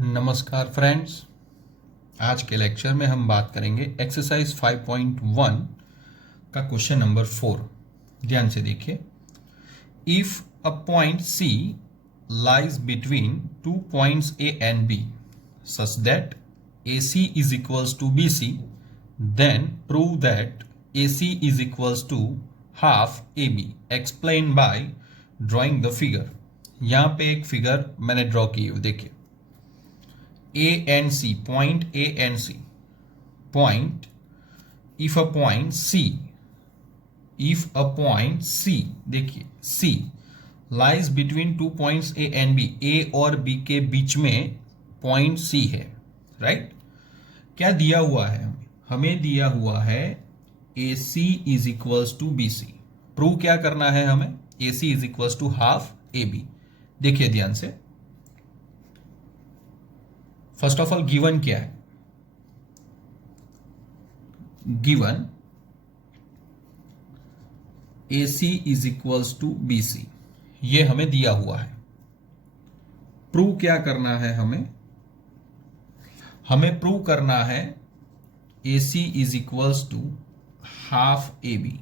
नमस्कार फ्रेंड्स। आज के लेक्चर में हम बात करेंगे एक्सरसाइज 5.1 का क्वेश्चन नंबर 4। ध्यान से देखिए। If a point C lies between two points A and B such that A C is equals to B C, then prove that A C is equals to half A B. Explain by drawing the figure. यहाँ पे एक figure मैंने draw की है, देखिए। A and C, point A and C. Point, if a point C, देखिए C lies between two points A and B, A और B के बीच में पॉइंट C है, राइट। क्या दिया हुआ है हमें? हमें दिया हुआ है AC is equals to BC। Prove क्या करना है हमें? AC is equals to half AB। देखिए ध्यान से। फर्स्ट ऑफ ऑल गिवन क्या है? Given AC is equals to BC, ये हमें दिया हुआ है। प्रूव क्या करना है हमें? हमें प्रूव करना है AC is equals to half AB,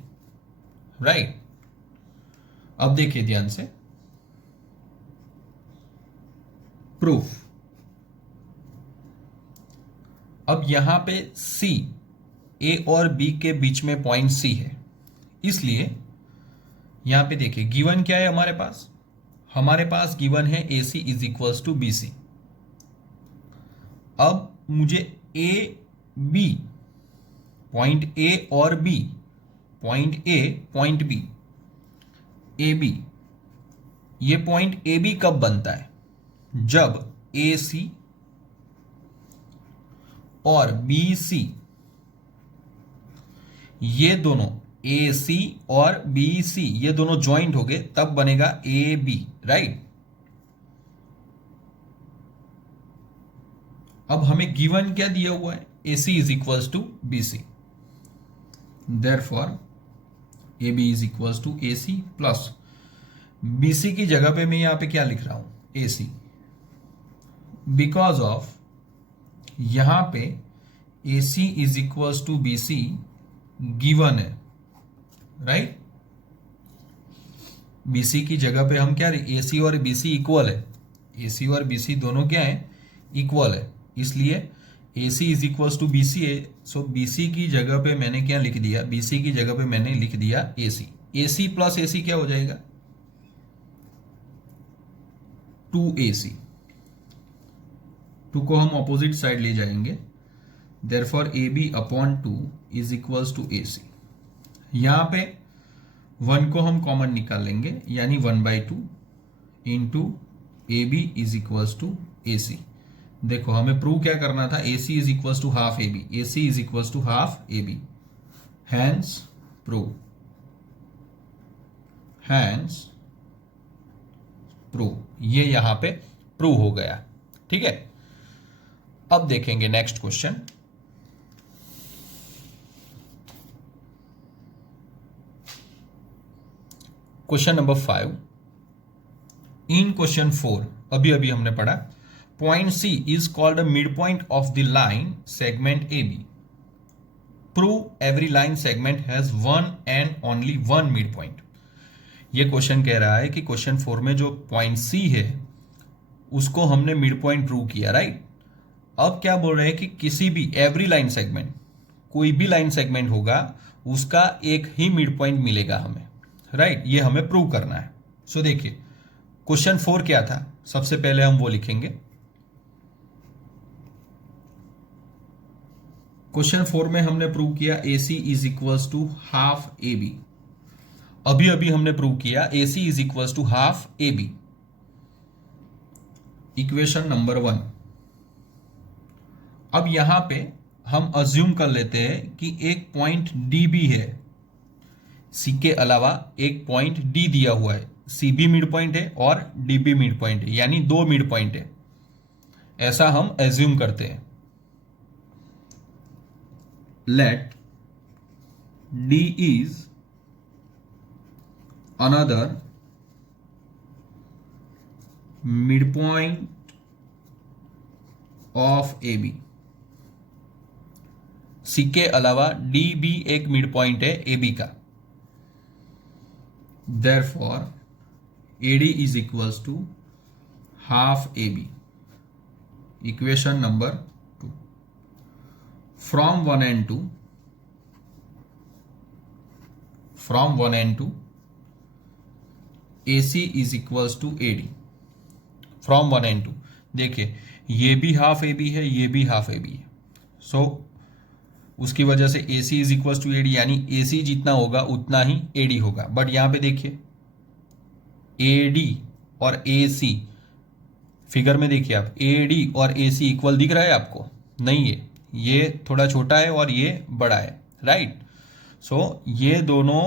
right. अब देखिए ध्यान से। प्रूफ। अब यहां पे C, A और B के बीच में पॉइंट C है, इसलिए यहां पे देखिए गिवन क्या है हमारे पास? हमारे पास गिवन है AC is equals to BC। अब मुझे A B, पॉइंट A और B, point A point B, AB, ये पॉइंट AB कब बनता है? जब AC और BC, ये दोनों AC और BC ये दोनों ज्वाइंट हो गए, तब बनेगा AB, राइट। अब हमें गिवन क्या दिया हुआ है? AC is equals to BC, therefore AB is equals to AC plus BC की जगह पे मैं यहां पे क्या लिख रहा हूं? AC, बिकॉज ऑफ यहां पे AC is equals to BC given है, राइट। BC की जगह पे हम क्या AC और BC इक्वल है। AC और BC दोनों क्या है? इक्वल है, इसलिए AC is equals to BC है। सो BC की जगह पे मैंने क्या लिख दिया? BC की जगह पे मैंने लिख दिया AC। AC प्लस AC क्या हो जाएगा? 2AC। 2 को हम ऑपोजिट साइड ले जाएंगे, therefore AB upon 2 is equals to AC। यहां पे 1 को हम कॉमन निकाल लेंगे, यानी 1/2 into AB is equals to AC। देखो हमें प्रूव क्या करना था? AC is equals to half AB। AC is equals to half AB, hence prove, hence prove. ये यहां पे प्रूव हो गया, ठीक है। अब देखेंगे नेक्स्ट क्वेश्चन। Question number 5। इन क्वेश्चन 4 अभी अभी हमने पढ़ा, point C is called mid point of the line segment AB। Prove every line segment has one and only one mid point. ये क्वेश्चन कह रहा है कि क्वेश्चन 4 में जो पॉइंट C है उसको हमने मिड पॉइंट प्रूव किया, राइट। अब क्या बोल रहे हैं कि किसी भी एवरी लाइन सेगमेंट, कोई भी लाइन सेगमेंट होगा उसका एक ही मिड पॉइंट मिलेगा हमें, राइट। ये हमें प्रूव करना है। सो देखिए क्वेश्चन 4 क्या था, सबसे पहले हम वो लिखेंगे। क्वेश्चन 4 में हमने प्रूव किया AC is equals to half AB। अभी अभी हमने प्रूव किया AC is equals to half AB। Equation number 1। अब यहां पे हम अज्यूम कर लेते हैं कि एक पॉइंट D भी है, C के अलावा एक पॉइंट D दिया हुआ है। C भी मिड पॉइंट है और D भी मिड पॉइंट है, यानी 2 मिड पॉइंट है, ऐसा हम एज्यूम करते हैं। Let D is another mid point of A B. C के अलावा डी भी एक मिड पॉइंट है ए बी का। Therefore A D is equals to half A B. Equation number 2, from 1 and 2 AC is equals to AD। from 1 and 2 देखिए, ये भी half A B है, ये भी हाफ ए बी है। सो उसकी वजह से AC is equals to AD, यानी AC जितना होगा उतना ही AD होगा। बट यहां पे देखिए AD और AC, फिगर में देखिए आप, AD और AC इक्वल दिख रहा है आपको? नहीं है, ये थोड़ा छोटा है और ये बड़ा है, राइट। सो ये दोनों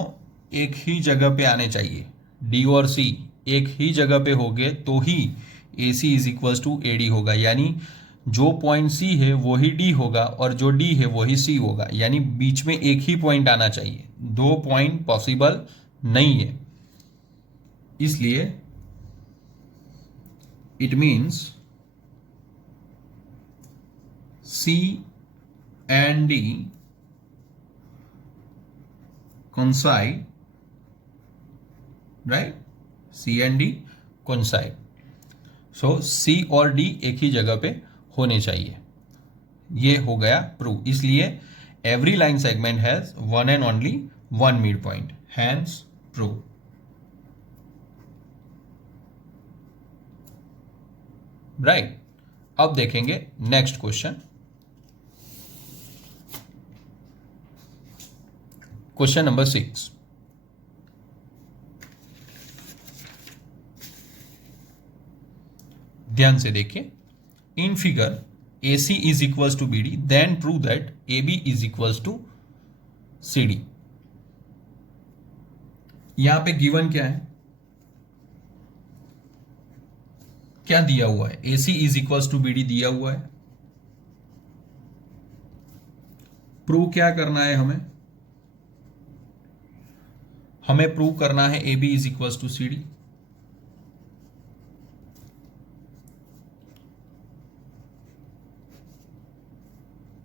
एक ही जगह पे आने चाहिए। D और C एक ही जगह पे होंगे तो ही AC is equals to AD होगा, यानी जो पॉइंट C है वही D होगा और जो D है वही C होगा, यानी बीच में एक ही पॉइंट आना चाहिए। दो पॉइंट पॉसिबल नहीं है। इसलिए it means C and D coincide, right? C and D coincide. So C और D एक ही जगह पे होने चाहिए। ये हो गया प्रूव। इसलिए every line segment has one and only one midpoint, hence prove। Right. अब देखेंगे नेक्स्ट क्वेश्चन। Question number 6। ध्यान से देखिए, in figure AC is equals to BD, then prove that AB is equals to CD। यहां पे given क्या है, क्या दिया हुआ है? AC is equals to BD दिया हुआ है। प्रूव क्या करना है हमें? हमें प्रूव करना है AB is equals to CD।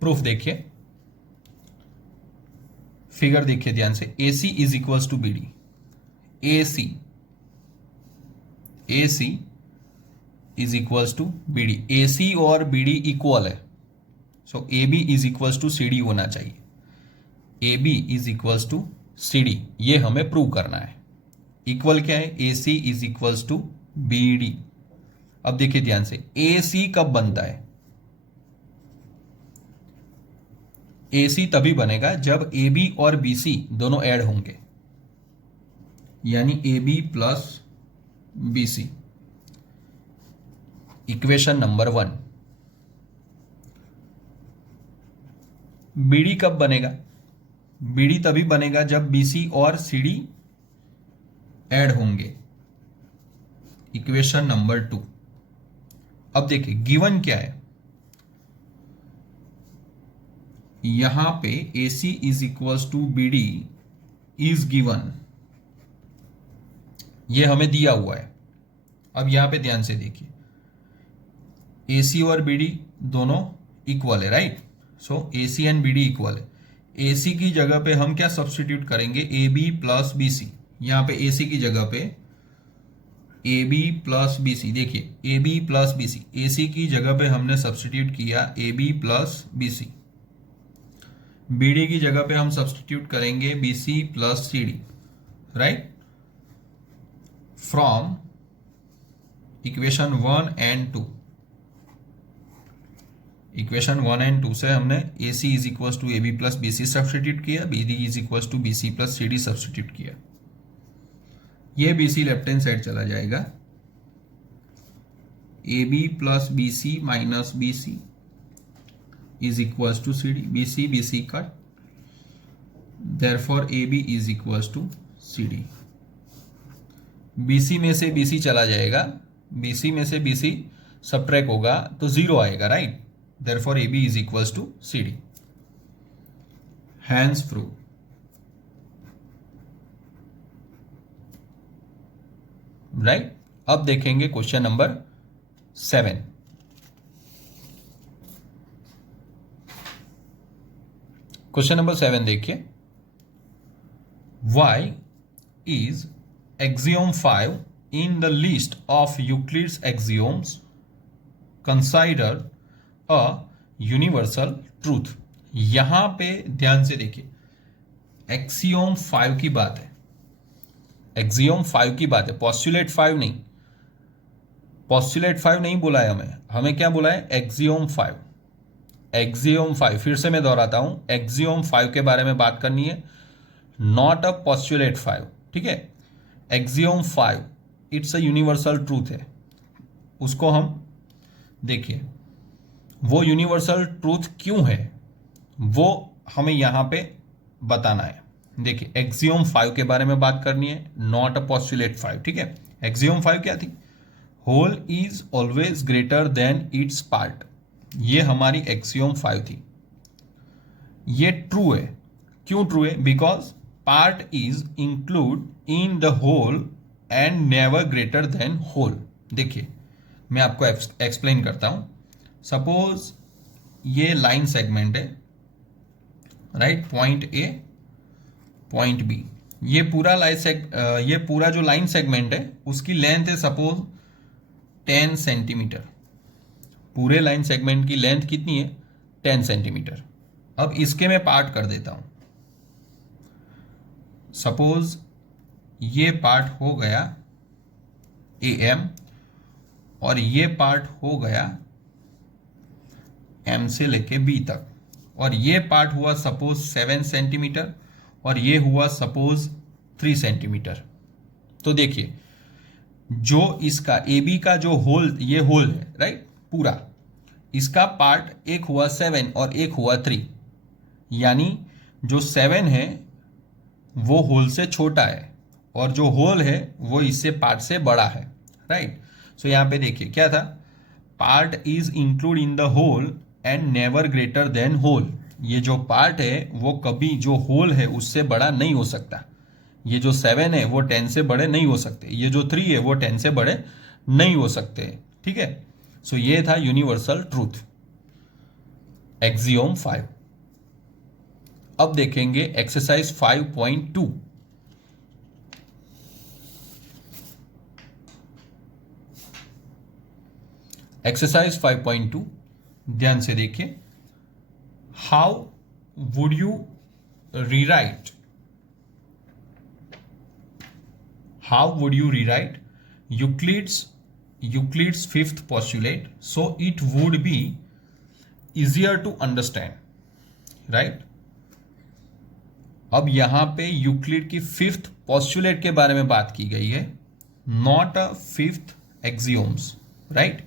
Proof देखिए, फिगर देखिए ध्यान से। AC is equals to BD। AC is equals to BD। AC और BD इक्वल है, so AB is equals to CD होना चाहिए। AB is equals to CD, ये हमें प्रूव करना है। इक्वल क्या है? AC is equals to BD। अब देखिए ध्यान से, AC कब बनता है? AC तभी बनेगा जब AB और BC दोनों ऐड होंगे, यानी AB plus BC। Equation number 1। BD कब बनेगा? BD तभी बनेगा जब BC और CD ऐड होंगे। Equation number 2। अब देखिए गिवन क्या है, यहां पे AC is equals to BD is given, ये हमें दिया हुआ है। अब यहां पे ध्यान से देखिए, AC और BD दोनों इक्वल है, right. So AC and BD equal है। AC की जगह पे हम क्या सब्सटीट्यूट करेंगे? AB plus BC। यहां पे AC की जगह पे AB प्लस BC, देखिए AB प्लस BC, AC की जगह पे हमने सब्सटीट्यूट किया AB प्लस BC। BD की जगह पे हम सब्सटीट्यूट करेंगे BC plus CD, right. From equation 1 and 2। Equation 1 and 2 से हमने AC is equals to AB plus BC substitute किया, BD is equals to BC plus CD substitute किया। ये BC लेफ्ट हैंड साइड चला जाएगा, AB plus BC minus BC is equals to CD। BC cut, therefore AB is equals to CD। BC में से BC चला जाएगा, BC में से BC सबट्रैक्ट होगा तो 0 आएगा, right. Therefore AB is equals to CD, hence proof। Right. अब देखेंगे क्वेश्चन नंबर 7। क्वेश्चन नंबर 7 देखिए, why is axiom 5 in the list of Euclid's axioms consider a universal truth. यहां पे ध्यान से देखिए, एक्सियोम 5 की बात है, एक्सियोम 5 की बात है, पॉस्टुलेट 5 नहीं, पॉस्टुलेट 5 नहीं बोला है हमें, हमें क्या बोला है, एक्सियोम 5। एक्सियोम 5 फिर से मैं दोहराता हूं, एक्सियोम 5 के बारे में बात करनी है, नॉट अ पॉस्टुलेट 5, ठीक है। Axiom 5 it's a universal truth है, उसको हम देखिए, वो यूनिवर्सल ट्रूथ क्यों है वो हमें यहां पे बताना है। देखिए, एक्सियोम 5 के बारे में बात करनी है, नॉट अ पॉस्टुलेट 5, ठीक है। एक्सियोम 5 क्या थी, whole is always greater than its part, ये हमारी एक्सियोम 5 थी। ये ट्रू है, क्यों ट्रू है, because part is include in the whole and never greater than whole. देखिए, मैं आपको एक्सप्लेन करता हूं। सपोज ये लाइन सेगमेंट है, right, point A point B, ये पूरा ये पूरा जो लाइन सेगमेंट है उसकी लेंथ है सपोज 10 सेंटीमीटर, पूरे लाइन सेगमेंट की लेंथ कितनी है, 10 सेंटीमीटर। अब इसके मैं पार्ट कर देता हूं, सपोज ये पार्ट हो गया ए एम और ये पार्ट हो गया एम से लेके बी तक, और ये पार्ट हुआ सपोज 7 सेंटीमीटर और ये हुआ सपोज 3 सेंटीमीटर। तो देखिए, जो इसका ए बी का जो होल, ये होल है, राइट, पूरा इसका पार्ट एक हुआ 7 और एक हुआ 3, यानी जो 7 है वो होल से छोटा है और जो होल है वो इससे पार्ट से बड़ा है, राइट। सो यहां पे देखिए क्या था, part is include in the whole and never greater than whole. ये जो पार्ट है वो कभी जो होल है उससे बड़ा नहीं हो सकता। ये जो 7 है वो 10 से बड़े नहीं हो सकते, ये जो 3 है वो 10 से बड़े नहीं हो सकते, ठीक है। सो ये था यूनिवर्सल ट्रूथ, एक्सियोम 5। अब देखेंगे एक्सरसाइज 5.2। एक्सरसाइज 5.2 ध्यान से देखिए, how would you rewrite, how would you rewrite Euclid's fifth postulate so it would be easier to understand, right. अब यहां पे यूक्लिड की फिफ्थ postulate के बारे में बात की गई है, नॉट अ फिफ्थ एक्सियोम्स, राइट।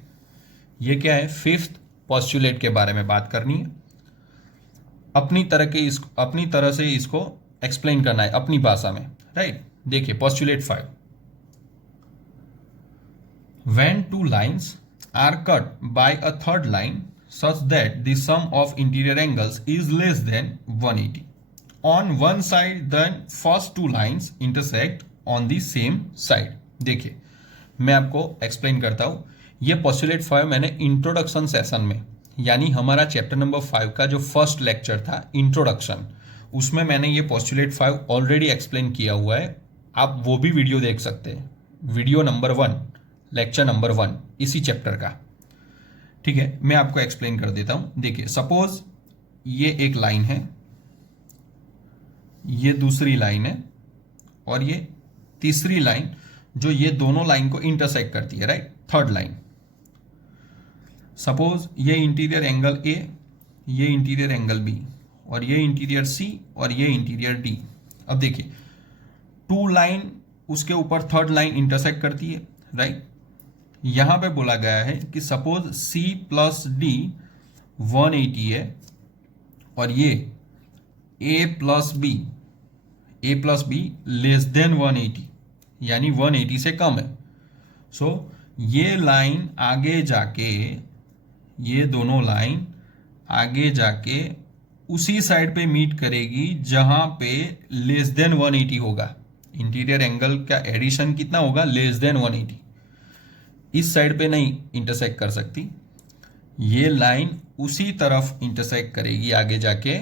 ये क्या है, फिफ्थ postulate के बारे में बात करनी है, अपनी तरह से इसको एक्सप्लेन करना है अपनी भाषा में, राइट। देखिए postulate 5, when two lines are cut by a third line such that the sum of interior angles is less than 180 on one side, then first two lines intersect on the same side। देखिए, मैं आपको explain करता हूं, ये postulate 5 मैंने introduction session में, यानी हमारा चैप्टर नंबर 5 का जो फर्स्ट लेक्चर था इंट्रोडक्शन, उसमें मैंने ये postulate 5 ऑलरेडी एक्सप्लेन किया हुआ है, आप वो भी वीडियो देख सकते हैं, वीडियो नंबर 1, लेक्चर नंबर 1 इसी चैप्टर का, ठीक है। मैं आपको एक्सप्लेन कर देता हूं। देखिए, सपोज ये एक लाइन है, ये दूसरी लाइन है और ये तीसरी लाइन जो ये दोनों लाइन को इंटरसेक्ट करती है, राइट, थर्ड लाइन। सपोज ये इंटीरियर एंगल ए, ये इंटीरियर एंगल बी और ये इंटीरियर सी और ये इंटीरियर डी। अब देखिए, टू लाइन उसके ऊपर थर्ड लाइन इंटरसेक्ट करती है, राइट। यहां पे बोला गया है कि सपोज सी प्लस डी 180 है और ये ए प्लस बी लेस देन 180, यानी 180 से कम है। सो ये लाइन आगे जाके, ये दोनों लाइन आगे जाके उसी साइड पे मीट करेगी जहां पे लेस देन 180 होगा। इंटीरियर एंगल का एडिशन कितना होगा, लेस देन 180। इस साइड पे नहीं इंटरसेक्ट कर सकती, ये लाइन उसी तरफ इंटरसेक्ट करेगी आगे जाके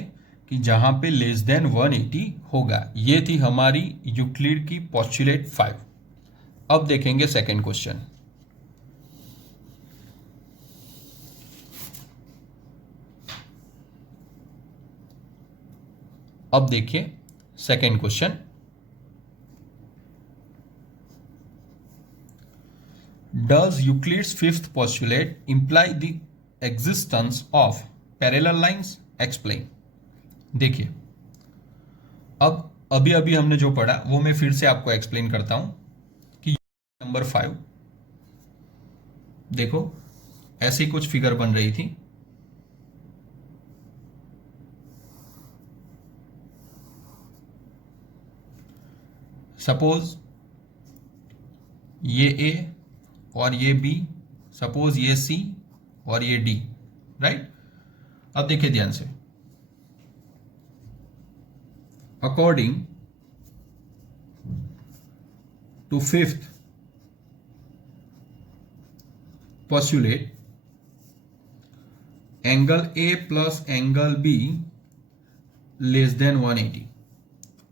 कि जहां पे लेस देन 180 होगा। ये थी हमारी यूक्लिड की पोस्टुलेट 5। अब देखेंगे सेकंड क्वेश्चन। अब देखिए second question. Does Euclid's fifth postulate imply the existence of parallel lines? Explain. देखिए, अब अभी अभी हमने जो पढ़ा वो मैं फिर से आपको एक्सप्लेन करता हूं कि नंबर 5 देखो, ऐसी कुछ फिगर बन रही थी। सपोज ये ए और ये बी, सपोज ये सी और ये डी, राइट। अब देखिए ध्यान से, according to fifth postulate, angle A plus angle B less than 180।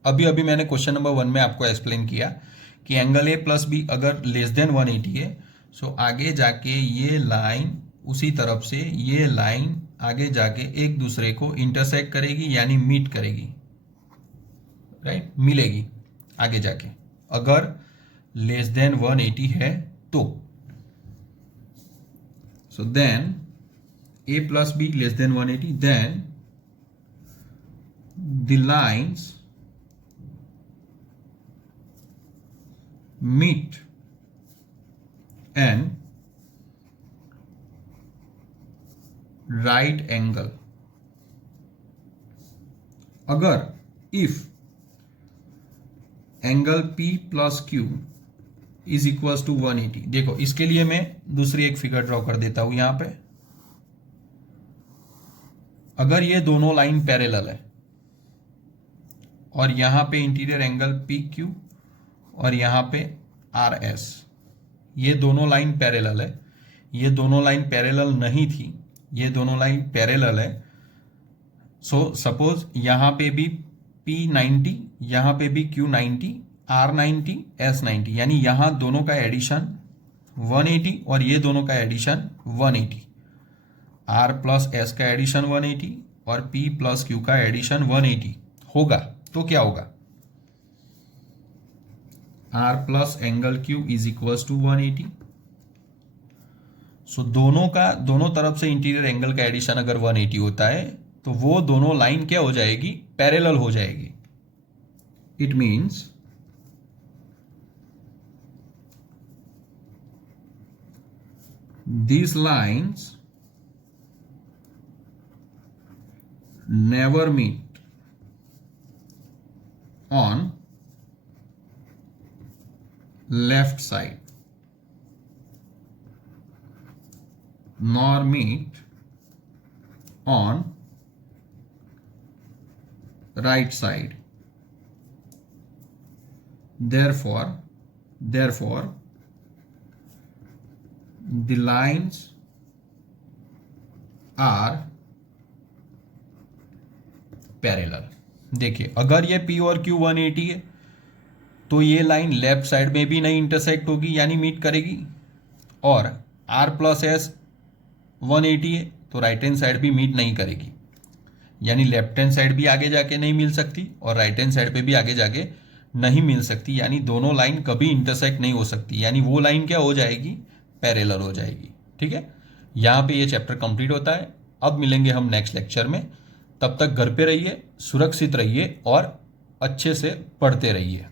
अभी अभी मैंने क्वेश्चन नंबर 1 में आपको एक्सप्लेन किया कि एंगल ए प्लस बी अगर लेस देन 180 है, सो आगे जाके ये लाइन उसी तरफ से ये लाइन आगे जाके एक दूसरे को इंटरसेक्ट करेगी, यानी मीट करेगी, राइट, मिलेगी आगे जाके, अगर लेस देन 180 है तो। So then a plus b less than 180, then the lines meet an right angle अगर if angle P plus Q is equal to 180। देखो, इसके लिए मैं दूसरी एक फिगर ड्रॉ कर देता हूं यहां पे। अगर ये दोनों लाइन पैरेलल है और यहां पे इंटीरियर एंगल पी क्यू और यहां पे आर एस, ये दोनों लाइन पैरेलल है, ये दोनों लाइन पैरेलल नहीं थी, ये दोनों लाइन पैरेलल है। सो सपोज यहां पे भी P90, यहां पे भी Q90, R90, S90, यानी यहां दोनों का एडिशन 180 और ये दोनों का एडिशन 180। R प्लस S का एडिशन 180 और P प्लस Q का एडिशन 180 होगा, तो क्या होगा? R plus angle Q is equal to 180। So दोनों तरफ से इंटीरियर एंगल का एडिशन अगर 180 होता है तो वो दोनों लाइन क्या हो जाएगी? पैरेलल हो जाएगी। It means these lines never meet on left side nor meet on right side. Therefore the lines are parallel. देखिए, अगर ये P और Q 180 है तो ये लाइन लेफ्ट साइड में भी नहीं इंटरसेक्ट होगी, यानी मीट करेगी, और R प्लस S 180 है तो राइट हैंड साइड भी मीट नहीं करेगी, यानी लेफ्ट हैंड साइड भी आगे जाके नहीं मिल सकती और राइट हैंड साइड पे भी आगे जाके नहीं मिल सकती, यानी दोनों लाइन कभी इंटरसेक्ट नहीं हो सकती, यानी वो लाइन क्या हो जाएगी? पैरेलल हो जाएगी। ठीक है, यहाँ पे ये चैप्टर कंप्लीट होता है। अब मिलेंगे हम नेक्स्ट लेक्चर में, तब तक घर पे रहिए, सुरक्षित रहिए और अच्छे से पढ़ते रहिए।